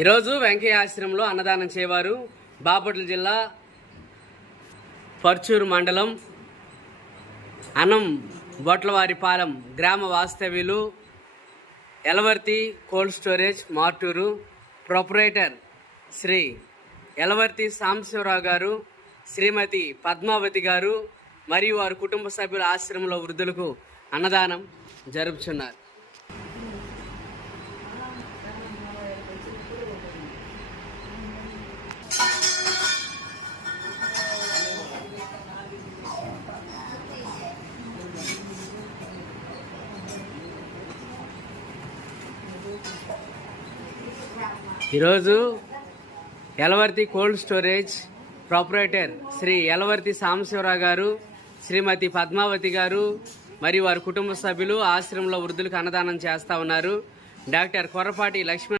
ఈరోజు వెంకయ్య ఆశ్రమంలో అన్నదానం చేయవారు బాపట్ల జిల్లా పర్చూరు మండలం అనం బొట్లవారిపాలెం గ్రామ వాస్తవ్యులు Elavarthi cold storage Martur proprietor Shri Elavarthi Sambasivarao garu, Shrimati Padmavati గారు మరియు వారి కుటుంబ సభ్యుల ఆశ్రమంలో వృద్ధులకు అన్నదానం జరుపుచున్నారు. ఈరోజు Elavarthi cold storage proprietor Shri Elavarthi Sambasivarao garu, Shrimati Padmavati గారు మరియు వారి కుటుంబ సభ్యులు ఆశ్రమంలో వృద్ధులకు అన్నదానం చేస్తా ఉన్నారు. డాక్టర్ కొర్రపాటి లక్ష్మీ